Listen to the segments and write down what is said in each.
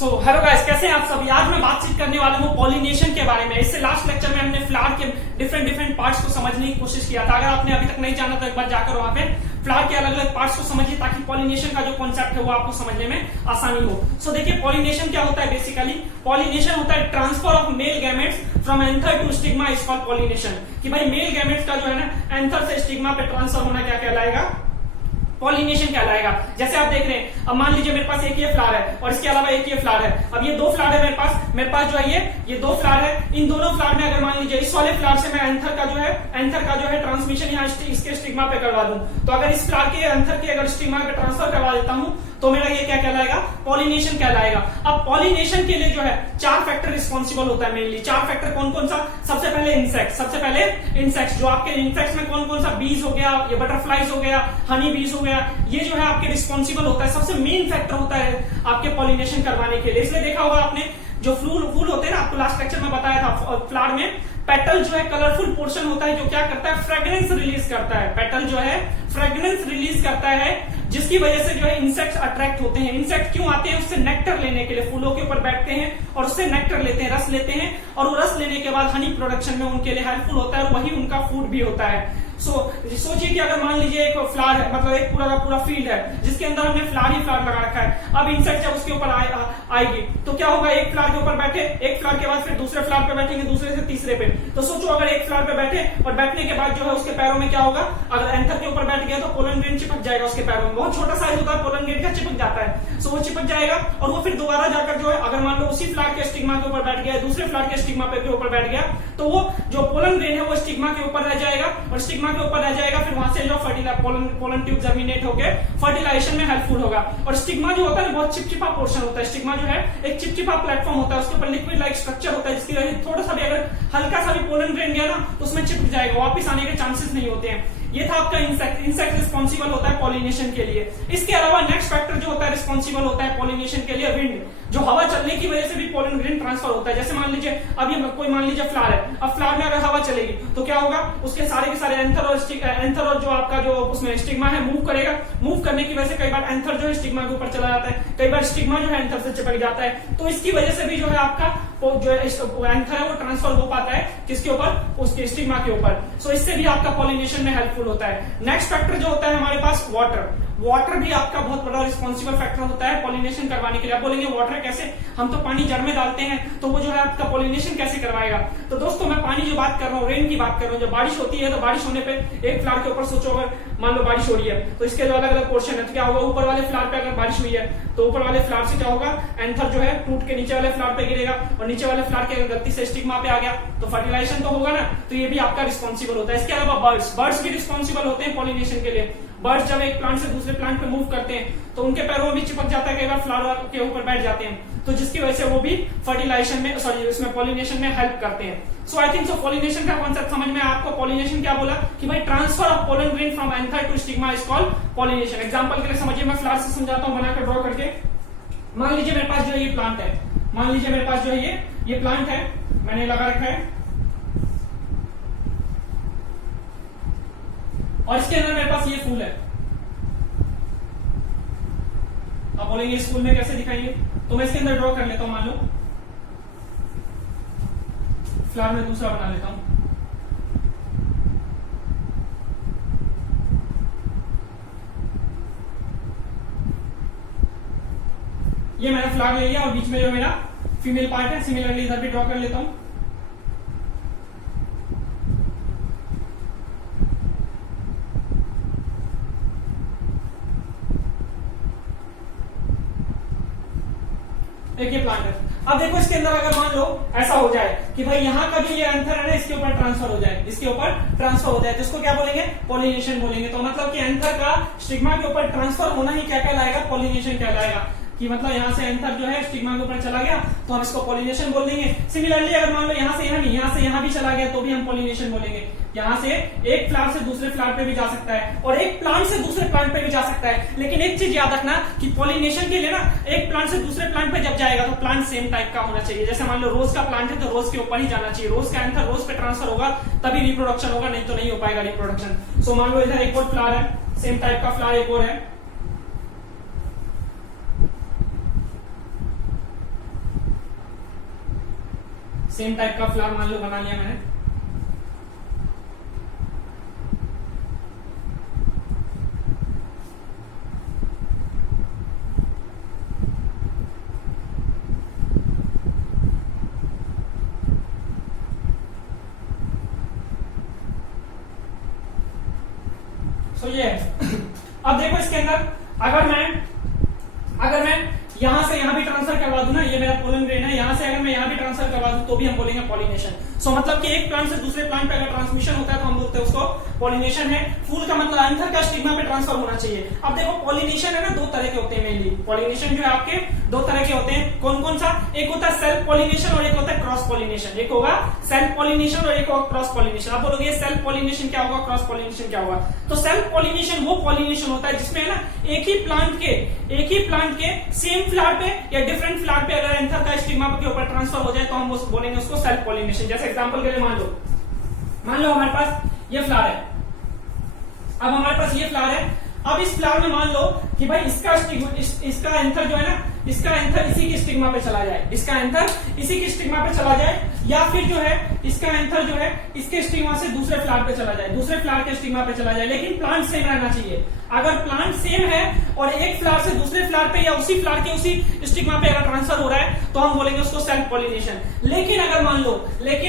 Hello guys, कैसे हैं आप सभी। आज मैं बातचीत करने वाला हूँ पॉलिनेशन के बारे में। इससे लास्ट लेक्चर में हमने फ्लावर के डिफरेंट पार्ट्स को समझने की कोशिश किया था। अगर आपने अभी तक नहीं जाना तो एक बार जाकर वहां पे फ्लावर के अलग अलग पार्ट्स को समझिए, ताकि पॉलिनेशन का जो कॉन्सेप्ट है वो आपको समझने में आसानी हो। देखिए पॉलिनेशन क्या होता है। बेसिकली पॉलिनेशन होता है transfer of male gametes from anther to stigma is called pollination. कि भाई मेल गैमेट्स का जो है ना एंथर से स्टिग्मा पे ट्रांसफर होना क्या कहलाएगा, पॉलिनेशन कहलाएगा। जैसे आप देख रहे हैं, अब मान लीजिए मेरे पास एक ये फ्लावर है और इसके अलावा एक ये फ्लावर है। अब ये दो फ्लावर है मेरे पास जो है ये दो फ्लावर है। इन दोनों फ्लावर में अगर मान लीजिए इस वाले फ्लावर से मैं एंथर का जो है ट्रांसमिशन यहाँ इसके स्टिग्मा पे करवा दूं, तो अगर इस फ्लावर के एंथर के अगर स्टिग्मा पे ट्रांसफर करवा देता हूं तो मेरा ये क्या कहलाएगा, पॉलिनेशन कहलाएगा। अब पॉलिनेशन के लिए जो है 4 फैक्टर रिस्पॉन्सिबल होता है मेनली। 4 फैक्टर कौन कौन सा। सबसे पहले इंसेक्ट्स, जो आपके इंसेक्ट्स में कौन कौन सा, बीज हो गया, ये बटरफ्लाइज हो गया, हनी बीज हो गया, ये जो है आपके रिस्पॉन्सिबल होता है। सबसे मेन फैक्टर होता है आपके पॉलिनेशन करवाने के लिए। इसलिए देखा होगा आपने जो फूल होते हैं ना, आपको लास्ट लेक्चर में बताया था, फ्लावर में पेटल जो है कलरफुल पोर्शन होता है जो क्या करता है, फ्रेग्रेंस रिलीज करता है। पेटल जो है फ्रेग्रेंस रिलीज करता है, जिसकी वजह से जो है इंसेक्ट्स अट्रैक्ट होते हैं। इंसेक्ट क्यों आते हैं, उससे नेक्टर लेने के लिए फूलों के ऊपर बैठते हैं और उससे नेक्टर लेते हैं, रस लेते हैं, और वो रस लेने के बाद हनी प्रोडक्शन में उनके लिए हेल्पफुल होता है और वही उनका फूड भी होता है। सोचिए कि अगर मान लीजिए एक फ्लावर है, मतलब एक पूरा का पूरा फील्ड है जिसके अंदर हमने फ्लावर ही फ्लावर लगा रखा है। अब इंसेक्ट जब उसके ऊपर आएगी तो क्या होगा, एक फ्लावर के ऊपर बैठे, एक फ्लावर के बाद फिर दूसरे फ्लावर पे बैठेंगे, दूसरे से तीसरे पे। तो सोचो अगर एक फ्लावर पे बैठे और बैठने के बाद जो है उसके पैरों में क्या होगा, अगर एंथर के ऊपर बैठ गया तो पोलन ग्रेन चिपक जाएगा उसके पैरों में। बहुत छोटा साइज होता है पोलन ग्रेन का, चिपक जाता है। सो वो चिपक जाएगा और वो फिर दोबारा जाकर जो है, अगर मान लो उसी फ्लावर के स्टिग्मा के ऊपर बैठ गया, दूसरे फ्लावर के स्टिग्मा के ऊपर बैठ गया, तो वो जो पोलन ग्रेन है वो स्टिग्मा के ऊपर रह जाएगा और स्टिग्मा के ऊपर रह जाएगा। वहां से जो पोलन ट्यूब जर्मिनेट होकर फर्टिलाइजेशन में हेल्पफुल होगा। और स्टिग्मा जो होता है बहुत चिपचिपा पोर्शन होता है। स्टिग्मा जो है एक चिपचिपा प्लेटफॉर्म होता है, उसके ऊपर लिक्विड लाइक स्ट्रक्चर होता है, जिसकी वजह से थोड़ा सा भी अगर हल्का सा भी पोलन ग्रेन गया ना तो उसमें चिपक जाएगा, वापस आने के चांसेस नहीं होते हैं। ये था आपका इंसेक्ट रिस्पॉन्सिबल होता है पॉलिनेशन के लिए। इसके अलावा नेक्स्ट फैक्टर जो होता है रिस्पॉन्सिबल होता है पॉलिनेशन के लिए, विंड। जो हवा चलने की वजह से भी पोलन ग्रेन ट्रांसफर होता है। जैसे मान लीजिए अब ये कोई मान लीजिए फ्लावर है, अब फ्लावर में अगर हवा चलेगी तो क्या होगा, उसके सारे के सारे एंथर और जो आपका जो उसमें स्टिग्मा है मूव करेगा। मूव करने की वजह से कई बार एंथर जो है स्टिग्मा के ऊपर चला जाता है, कई बार स्टिग्मा जो है एंथर से चिपक जाता है। तो इसकी वजह से भी जो है आपका जो एंथर है वो ट्रांसफर हो पाता है किसके ऊपर, उसके स्टिग्मा के ऊपर। सो इससे भी आपका पॉलिनेशन में हेल्पफुल होता है। नेक्स्ट फैक्टर जो होता है हमारे पास वाटर भी आपका बहुत बड़ा रिस्पॉन्सिबल फैक्टर होता है पॉलिनेशन करवाने के लिए। आप बोलेंगे वाटर कैसे, हम तो पानी जड़ में डालते हैं तो वो जो है आपका पॉलिनेशन कैसे करवाएगा। तो दोस्तों मैं पानी जो बात कर रहा हूँ, रेन की बात कर रहा हूँ। जब बारिश होती है तो बारिश होने पे एक फ्लावर के ऊपर सोचो, अगर मान लो बारिश हो रही है तो इसके जो अलग अलग पोर्शन है तो क्या होगा, ऊपर वाले फ्लावर पे अगर बारिश हुई है तो ऊपर वाले फ्लावर से क्या होगा, एंथर जो है टूट के नीचे वाले फ्लावर पे गिरेगा और नीचे वाले फ्लावर के अगर गलती से स्टिग्मा पे आ गया तो फर्टिलाइजेशन तो होगा ना, तो ये भी आपका रिस्पॉन्सिबल होता है। इसके अलावा बर्ड्स भी रिस्पॉन्सिबल होते हैं पॉलिनेशन के लिए। बर्ड्स जब एक प्लांट से दूसरे प्लांट पे मूव करते हैं तो उनके पैरों में भी चिपक जाता है, कई बार फ्लावर के ऊपर बैठ जाते हैं, तो जिसकी वजह से वो भी फर्टिलाइजेशन में इसमें पॉलिनेशन में हेल्प करते हैं। So I think so pollination का कॉन्सेप्ट समझ में आपको। पॉलिनेशन क्या बोला कि भाई transfer of pollen grain from anther to stigma is called pollination. Example के लिए समझिए, मैं फ्लावर से समझाता हूं बनाकर ड्रॉ करके। मान लीजिए मेरे पास जो है ये प्लांट है, मान लीजिए मेरे पास जो है ये प्लांट है, मैंने लगा रखा है और इसके अंदर मेरे पास ये फूल है। आप बोलेंगे इस फूल में कैसे दिखाएंगे, तो मैं इसके अंदर ड्रॉ कर लेता हूं। मान लो फ्लावर में दूसरा बना लेता हूं। ये मैंने फ्लावर ले लिया और बीच में जो मेरा फीमेल पार्ट है, सिमिलरली इधर भी ड्रॉ कर लेता हूं। एक ये प्लांट है। अब देखो इसके अंदर अगर मान लो ऐसा हो जाए कि भाई यहाँ का जो ये एंथर है ना इसके ऊपर ट्रांसफर हो जाए, इसके ऊपर ट्रांसफर हो जाए तो इसको क्या बोलेंगे, पॉलिनेशन बोलेंगे। तो मतलब कि एंथर का स्टिग्मा के ऊपर ट्रांसफर होना ही क्या कहलाएगा, पॉलिनेशन कहलाएगा। कि मतलब यहाँ से एंथर जो है स्टिग्मा के ऊपर चला गया तो हम इसको पॉलिनेशन बोल देंगे। सिमिलरली अगर मान लो यहाँ से यहाँ नहीं, यहाँ से यहाँ भी चला गया तो भी हम पॉलिनेशन बोलेंगे। यहाँ से एक फ्लावर से दूसरे फ्लावर पे भी जा सकता है और एक प्लांट से दूसरे प्लांट पे भी जा सकता है। लेकिन एक चीज याद रखना कि पॉलिनेशन के लिए ना एक प्लांट से दूसरे प्लांट पे जब जाएगा तो प्लांट सेम टाइप का होना चाहिए। जैसे मान लो रोज का प्लांट है तो रोज के ऊपर ही जाना चाहिए, रोज का एंथर रोज पे ट्रांसफर होगा तभी रिप्रोडक्शन होगा, नहीं तो नहीं हो पाएगा रिप्रोडक्शन। सो मान लो इधर एक और फ्लावर है, सेम टाइप का फ्लावर एक और है, सेम टाइप का फ्लावर मान लो बना लिया मैंने। सो ये अब देखो इसके अंदर अगर मैं यहां से यहां भी ट्रांसफर करवा दूं ना, ये मेरा पोलन ग्रेन है, यहां से अगर मैं यहां भी ट्रांसफर करवा दूं तो भी हम बोलेंगे पॉलिनेशन। सो मतलब कि एक प्लांट से दूसरे प्लांट पे अगर ट्रांसमिशन होता है तो हम बोलते हैं उसको पॉलिनेशन है। फूल का मतलब एंथर का स्टिग्मा पे ट्रांसफर होना चाहिए। अब देखो पॉलिनेशन है ना, दो तरह के होते हैं मेनली। पॉलिनेशन जो है आपके दो तरह के होते हैं। कौन कौन सा? एक होता है सेल्फ पॉलिनेशन और एक होता है क्रॉस पॉलिनेशन। एक होगा सेल्फ पॉलिनेशन और एक होगा क्रॉस पॉलिनेशन। आप बोलोगे सेल्फ पॉलिनेशन क्या होगा, क्रॉस पॉलिनेशन क्या होगा? तो सेल्फ पॉलिनेशन वो पॉलिनेशन होता है जिसमें ना एक ही प्लांट के सेम फ्लावर पे या डिफरेंट फ्लावर पे अगर एंथर का स्टिग्मा के ऊपर ट्रांसफर हो जाए तो हम बोलेंगे उसको सेल्फ पॉलिनेशन। जैसे एग्जांपल के लिए मान लो हमारे पास ये फ्लावर है। अब हमारे पास ये फ्लावर है। अब इस फ्लावर में मान लो कि भाई इसका एंथर जो है ना, इसका एंथर इसी की स्टिग्मा पे चला जाए, इसका एंथर इसी की स्टिग्मा पे चला जाए, या फिर जो है इसका एंथर जो है इसके स्टिग्मा से दूसरे फ्लावर पे चला जाए, दूसरे फ्लावर के स्टिग्मा पे चला जाए, लेकिन प्लांट सेम रहना चाहिए। अगर प्लांट सेम है और एक फ्लावर से दूसरे फ्लावर पे या उसी फ्लावर के उसी स्टिग्मा पे अगर ट्रांसफर हो रहा है तो हम बोलेंगे उसको सेल्फ पॉलिनेशन। लेकिन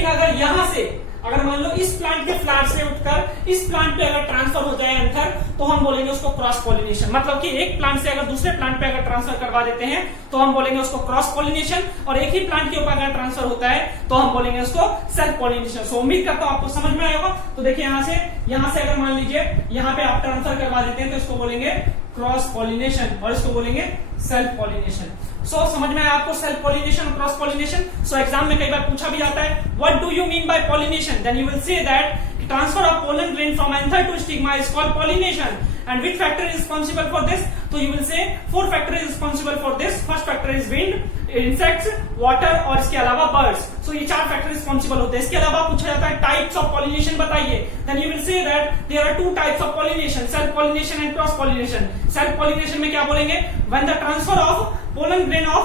अगर यहां से अगर मान लो इस प्लांट के फ्लावर से उठकर इस प्लांट पे अगर ट्रांसफर हो जाए एंथर तो हम बोलेंगे उसको क्रॉस पॉलिनेशन। मतलब कि एक प्लांट से अगर दूसरे प्लांट पे अगर ट्रांसफर करवा देते हैं तो हम बोलेंगे उसको क्रॉस पॉलिनेशन, और एक ही प्लांट के ऊपर अगर ट्रांसफर होता है तो हम बोलेंगे उसको सेल्फ पॉलिनेशन। सो उम्मीद करता हूं आपको समझ में आया होगा। तो देखिए यहां से अगर मान लीजिए यहां पे आप ट्रांसफर करवा देते हैं तो इसको बोलेंगे क्रॉस पॉलिनेशन और इसको बोलेंगे सेल्फ पॉलिनेशन। सो समझ में आया आपको सेल्फ पॉलिनेशन और क्रॉस पॉलिनेशन। सो एग्जाम में कई बार पूछा भी जाता है what do you mean by pollination, then you will say that transfer of pollen grain from anther to stigma is called pollination, and which factor is responsible for this? So you will say four factor is responsible for this. First factor is wind, insects, water और इसके अलावा birds. So ये चार factor responsible होते हैं। इसके अलावा पूछा जाता है टाइप्स ऑफ पॉलिनेशन बताइए, then you will say that there are two types of pollination, self pollination and cross pollination. Self pollination में क्या बोलेंगे? When the transfer of pollen grain of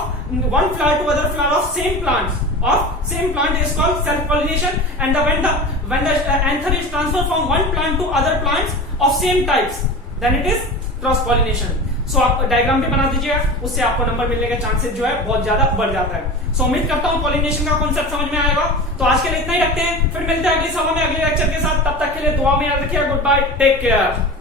one flower to other flower of same plant is called self pollination, and when the anther is transferred from one plant to other plants of same types, then it is cross pollination. सो आप diagram भी बना दीजिएगा, उससे आपको number मिलने के chances जो है बहुत ज्यादा बढ़ जाता है। सो उम्मीद करता हूं पॉलिनेशन का कॉन्सेप्ट समझ में आएगा। तो आज के लिए इतना ही रखते हैं, फिर मिलते हैं अगली सभा में अगले लेक्चर के साथ। तब तक के लिए दुआ में याद रखिएगा। Good bye, take care.